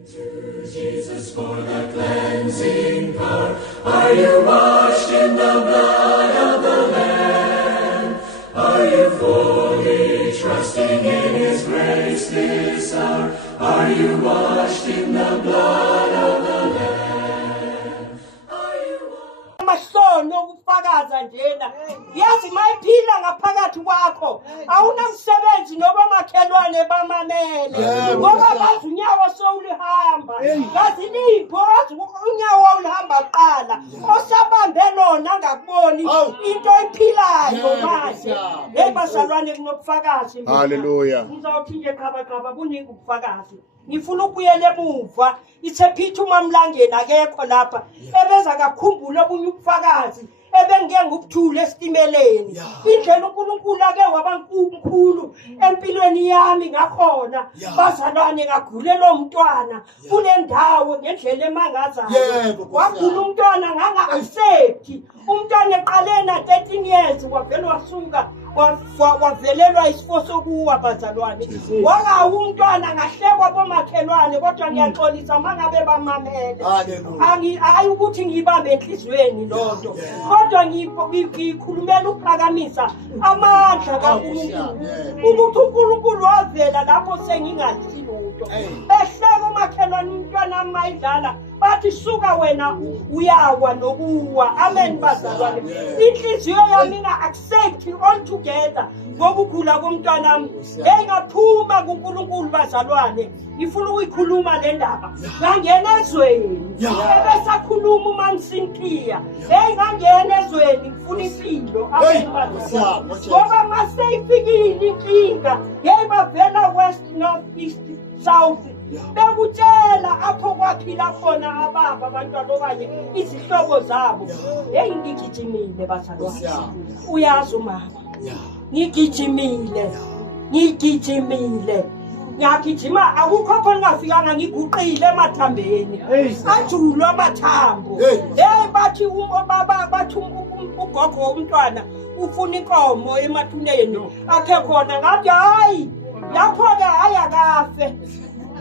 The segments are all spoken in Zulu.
To Jesus for the cleansing power. Are you washed in the blood of the Lamb? Are you fully trusting in His grace this hour? Are you washed in the blood of the Lamb? Are you washed? Amasono ukufakaza njena yazi mayiphila ngaphakathi kwakho awunamsebenzi noba makhelwane bamamele ngoba bazi unyawo sowulihamba bazi lipho unyawo ulihamba qala osabambe lona ngakuboni into ephilayo manje yebasalwane kunobufakazi. Hallelujah. Ngizawuthi nje qaba kuningi ubufakazi. Ngifuna ukuyela emuva isephitha uMamlangeni akekho lapha ebeza kakhumbula obunye ubufakazi ebengeke ngukuthula esitimeleni indlela uNkulunkulu ake wabankulu empilweni yami ngakhona bazalwane ngagulela umntwana kule ndawo ngendlela emangazayo wagula umntwana nganga accept umntwana eqalena 13 years wavela wasuka wavelelwa isifo sokuwa bazalwane wangawu umntwana ngahlekwa bomakhelwane kodwa ngiyaxolisa mangabe bamamele hayi ukuthi ngibambe enhlizweni lonto kodwa ngikhulumela ukuphakamisa amandla kaNkulunkulu ukuthi uNkulunkulu wavela lapho sengingathi lutho behleka umakhelwane umntwana mayidlala bathi suka wena uyawa nokuwa amen bazalwane inhliziyo yami inga accept all together ngokugula komntwana wami ngaphuma kuNkulunkulu bazalwane ngifuna ukuyikhuluma le ndaba ngangena ezweni ebesakhuluma uMamsinkiya ngangena ezweni ngifuna impilo amen bazalwane ngoba maseyifikile inkinga bavela west north east south bekutshela apho kwaphila khona ababa abantwana okanye izihlobo zabo ngigijimile bazalwane uyazi umama ngigijimile ngiyagijima akukho khona ngafikanga ngiguqile emathambeni ajulwa amathambo bathi bathi ugogo umntwana ufuna inkomo emathuneni akhe khona ngathi hayi lapho-ke hayi akafe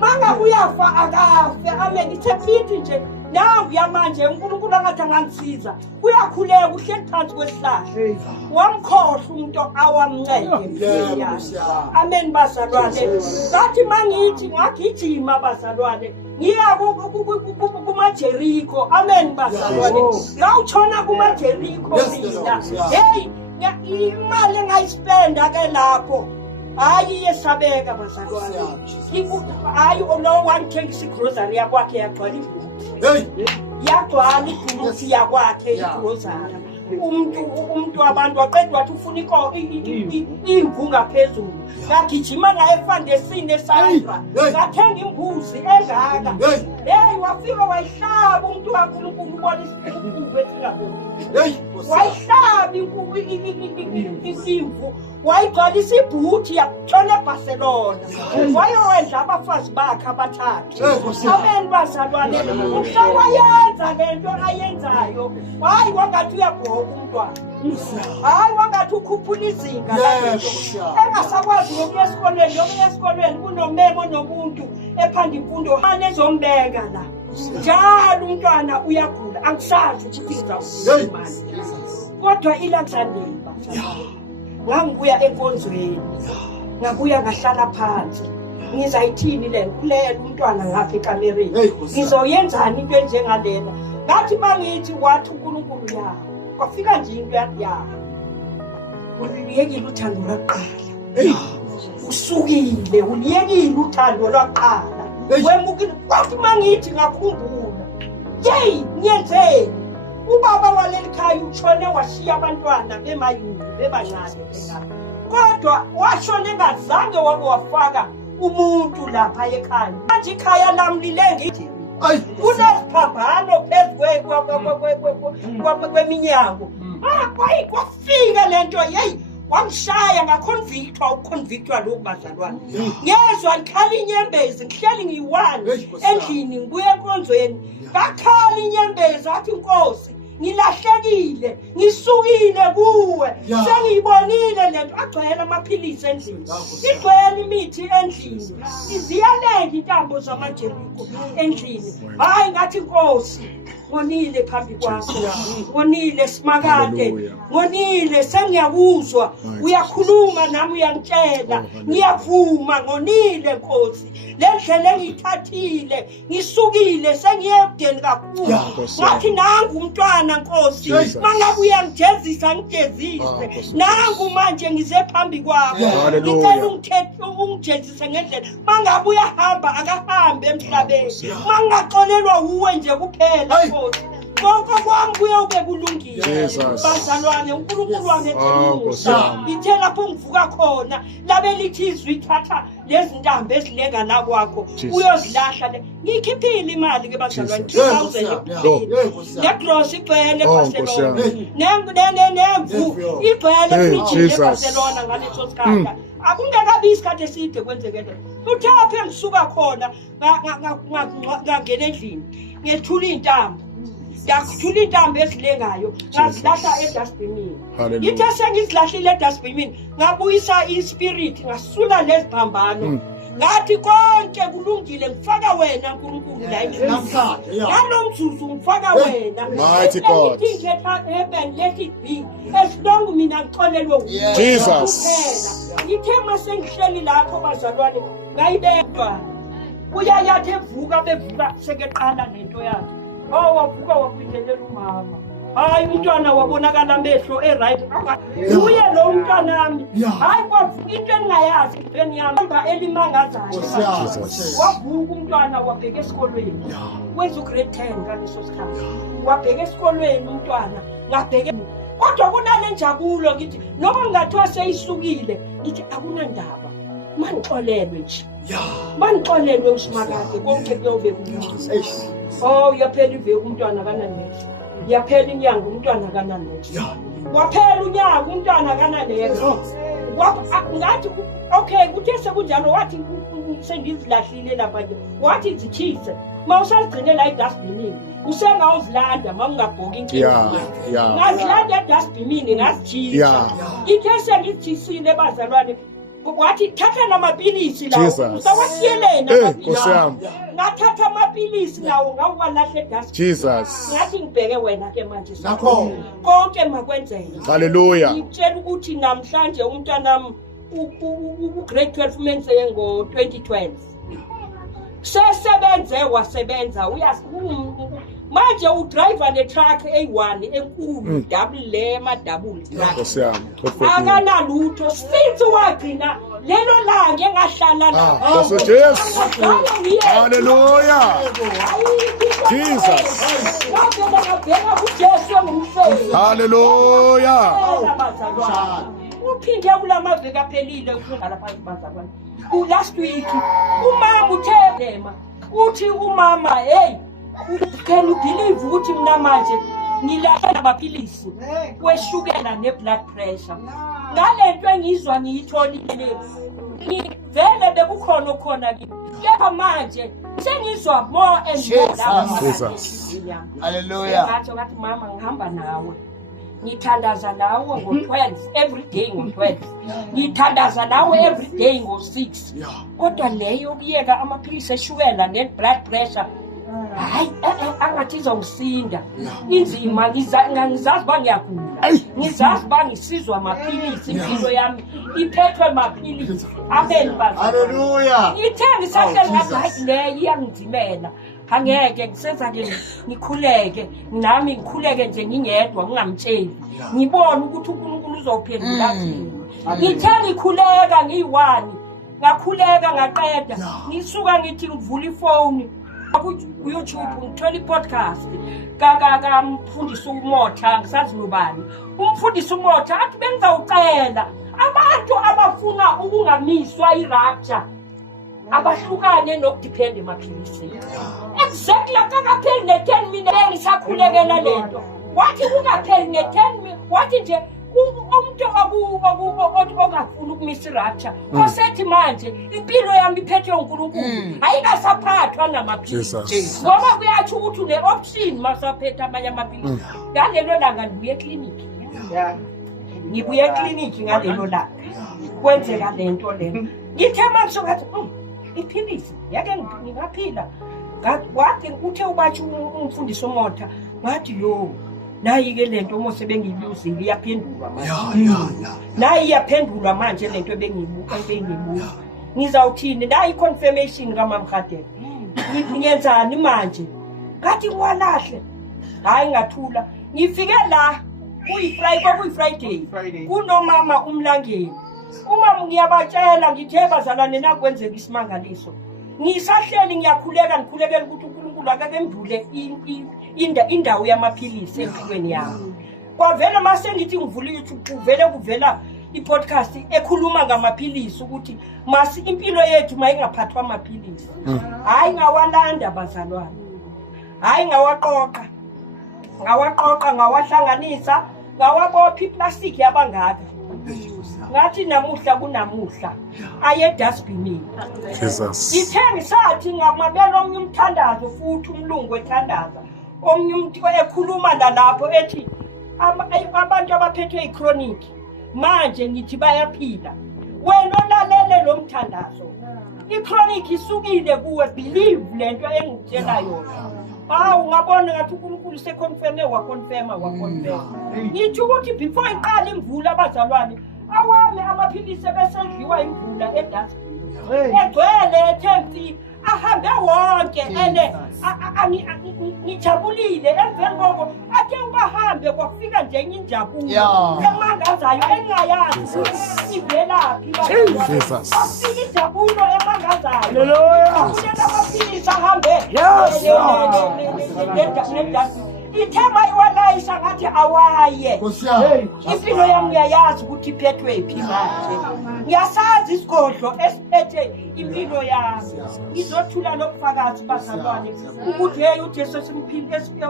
manga uyafa akafe amen ithephithi nje nangu yamanje uNkulunkulu angathi angangisiza uyakhuleka uhleli phansi kwesihlahla wamkhohlwa umuntu awamncede empilweni yakhe amen bazalwane ngathi mangithi ngagijima bazalwane ngiya kumaJeriko amen bazalwane ngawutshona kumaJeriko mina hey imali engayispenda ke lapho hayi yesabeka bazalwane hayi no one takes grocery yakwakhe yagcwala ibhuti yagcwala ibhuti yakwakhe igrocery umuntu abantu waqedwa wathi ufuna imvu ngaphezulu ngagijima ngaye efandesini esandra ngathenga imbuzi engaka wafika wayihlaba umuntu kaNkulunkulu ubona isiphukuphuku esingaphezulu wayihlaba imvu wayigcwalisa ibhuti yatshona eBarcelona wayowedla abafazi bakhe abathathu amen bazalwane wayenza lento ayenzayo hayi wangathi uyabhoka umntwana hayi wangathi ukhuphula izinga lalento engasakwazi ngokuya esikolweni kunomemo nomuntu ephanda imfundo ezombeka la njalo umntwana uyagula angisazi ukuthi ngizawusiza imali kodwa ilakusandeba ngangibuya enkonzweni ngabuya ngahlala phansi ngizayithini le nkulela umntwana ngapha ekamereni ngizoyenzani into enjengalena ngathi mangithi wathi uNkulunkulu ya kwafika nje into yathi ya uliyekile uthando lwaqala usukile uliyekile uthando lwaqala wemukile kwathi mangithi ngakhumbula ngiyenzeni ubaba waleli khaya utshone washiya abantwana bemayuni bebancane kodwa washone ngazange wafaka umuntu lapha ekhaya manje ikhaya lami lilengi kunesiphambano phezu kweminyango kwafika lento wangishaya ngaconvictwa lokhu bazalwane ngezwa ngikhala inyembezi ngihleli ngiyi-1 endlini ngibuye enkonzweni ngakhala inyembezi athi Nkosi ngilahlekile, ngisukile kuwe, sengiyibonile lento agcwele amaphilisi endlini, igcwele imithi endlini, iziyaleka intambo zamaJeriko endlini. Hayi ngathi Nkosi, ngonile phambi kwakho, ngonile simakade, ngonile sengiyakuzwa, uyakhuluma nami uyangitshela, ngiyavuma ngonile Nkosi, le ndlela engiyithathile, ngisukile sengiye ebudeni kakhulu, ngathi nangu umntwana Nkosi, mangabe uyangijezisa ngijezise, nangu manje ngize phambi kwakho, ngicela ungijezise ngendlela, mangabe uyahamba akahambe emhlabeni, mangaxolelwa uwe nje kuphela Nkosi. Konke kwami kuyobe kulungile. Bazalwane, uNkulunkulu wami eqiniso. Ithe lapho ngivuka khona, labe lithi izwi thatha lezi ntambo ezilenga la kwakho, uyozilahla le. Ngikhiphile imali ke bazalwane, 2000 ekuphila. Negross igcwele eBarcelona. Nemvu igcwele fridge eBarcelona ngaleso sikhathi. Akungekabi isikhathi eside kwenzeke le. Uthe aphe ngisuka khona ngangena endlini. Ngethula intambo. Yakuthula intambo ezilengayo, ngazilahla edustbinini. Ithe sengizilahlile edustbinini, ngabuyisa ispirit, ngasula leziphambano. Ngathi konke kulungile, ngifaka wena Nkulunkulu la endlini. Ngalo mzuzu ngifaka wena. Mighty God. Heaven, let it be. As long mina ngixolelwe uwe. Jesus. Ithe masengihleli lapho bazalwane, ngayibeka. Uyayathe evuka bevuka sekeqala lento yakhe. Wavuka wakuyithelela umama. Hayi umntwana wabonakala amehlo eright. Uye lo mntwanami. Hayi kwavuka into engingayazi empeni yami elimangazayo. Wavuka umntwana wabheka esikolweni. Wenza ugrade 10 ngaleso sikhathi. Wabheka esikolweni umntwana, ngabheke kodwa kunale njabulo ngithi noma ngingathiwa seyisukile, ngithi akunandaba. Manixolelwe nje. Manixolelwe usimakade konke kuyobe kulungile. Oh, yaphela iveki umntwana kananethu. Yaphela inyanga umntwana kananethu. Waphela unyaka umntwana kananethu. Ngathi okay, kuthe sekunjalo wathi sengizilahlile lapha nje. Wathi zithise. Mawusazigcine la edustbinini, usengawuzilanda mawungabhoki inkinga. Ngazilanda edustbinini ngazithisa. Ithe sengithisile bazalwane. Wathi thatha namapilisi lawo usawasiyelena Nkosi yami. Ngathatha amapilisi lawo ngawalahle edustbin. Ngathi ngibheke wena ke manje sakho konke makwenzeke. Hallelujah. Ngitshela ukuthi namhlanje umntanami grade 12 menze ngo 2012. Sesebenze wasebenza manje udriver le truck A1 enkulu double lema double truck. Nkosi yami. Akanalutho since wagcina lelo langa engahlala la. Nkosi Jesu. Hallelujah. Jesus. Hallelujah. Uphinde kulamaviki aphelile ukungala phansi bazalwane. Last week umama uthema uthi umama hey, can you believe ukuthi mina manje ngilahla amaphilisi weshukela neblood pressure. Ngalento engizwa ngiyitholile ngivele bekukhona khona kimi. Kepha manje sengizwa more and more. Jesus. Hallelujah. Ngathi mama ngihamba nawe. Ngithandaza nawe ngo-12 every day ngo-12. Ngithandaza nawe every day ngo-6. Kodwa leyo kuyeka amaphilisi eshukela ne-blood pressure. Hayi angathi izongisinda. Inzima ngizazi bangiyagula. Ngizazi bangisizwa amaphilisi impilo yami iphethwe amaphilisi. Amen bazi. Hallelujah. Ngithe ngisahle ngathi le iyangidimela. Angeke kusenza ke ngikhuleke nami ngikhuleke nje ngingedwa ngingamtsheli. Ngibona ukuthi uNkulunkulu uzophendula kimi. Ngithe ngikhuleka ngiyi1. Ngakhuleka ngaqeda. Ngisuka ngithi ngivula ifoni. YouTube ngithola i-podcast mfundisi uMotha ngisazi nobani. Umfundisi uMotha athi bengizawucela abantu abafuna ukungamiswa irapture abahlukane nokudependa emaphilisi. Exactly akapheli ne-10 minutes ngisakhulekela lento. Wathi kungapheli ne-10 minutes. Wathi nje umuntu ongafuni ukumisiratsha osethi manje impilo yami iphethwe uNkulunkulu ayikasaphathwa namaphilisi ngoba kuyatsho ukuthi une-option masaphethe amanye amaphilisi. Ngalelo langa ndibuye ekliniki, ngibuye ekliniki ngalelo langa kwenzeka le nto lento. Ngithe manje ngathi iphilisi yake ngingaphila. Wathi uthe ubatsho umfundisi uMotha ngathi yo nayi-ke lento mose bengiyibuzile iyaphendulwa manje. Nayi iyaphendulwa manje lento ebengiyibuza. Ngizawuthini nayi confirmation kaMamkhadela. Ngiyenzani manje? Ngathi kwalahle. Hayi ngathula. Ngifike la kuyi-Friday kunomama uMlangeni. Uma ngiyabatshela ngithe bazalwane nakwenzeka isimangaliso. Ngisahleli ngiyakhuleka ngikhulekela ukuthi uNkulunkulu akakemvule indawo yamaphilisi empilweni yami. Kwavela mase ngithi ngivula YouTube kuvela i-podcast ekhuluma ngamaphilisi ukuthi masi impilo yethu mayingaphathwa amaphilisi. Hayi ngawalanda bazalwane. Hayi ngawaqoqa ngawahlanganisa ngawabopha iplastic yabangaka. Ngathi namuhla kunamuhla aye dustbinini. Jesus. Ithe ngisathi ngamabela omnye umthandazo futhi umlungu ethandaza. Omnye umuntu ekhuluma lapho ethi abantu abaphethwe i-chronic manje ngithi bayaphila. Wena olalele lo mthandazo. I-chronic isukile kuwe, believe lento engitshela yona. Ungabona ngathi uNkulunkulu seconfirme waconfirma. Ngithi ukuthi before iqala imvula abazalwane awami amaphilisi besedliwa imvula edustbin. Egcwele ethe ahambe wonke ene ngijabulile emveni koko athe ubahambe kwafika nje injabulo emangazayo engayazi ivelaphi. Afika injabulo emangazayo. Akulela amaphilisi ahambe ithema iwalayisa ngathi awaye. Impilo yami ngiyayazi ukuthi iphethwe yiphi manje. Ngiyasazi isigodlo esiphethe impilo yami. Ngizothula nobufakazi bazalwane ukuthi hey uJesu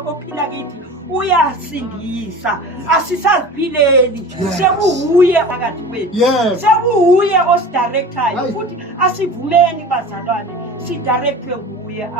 ophila kithi uyasindisa. Asisaziphileli, sekuhuye phakathi kwethu. Sekuhuye osidirectayo futhi asivumeni bazalwane sidirectwe nguye.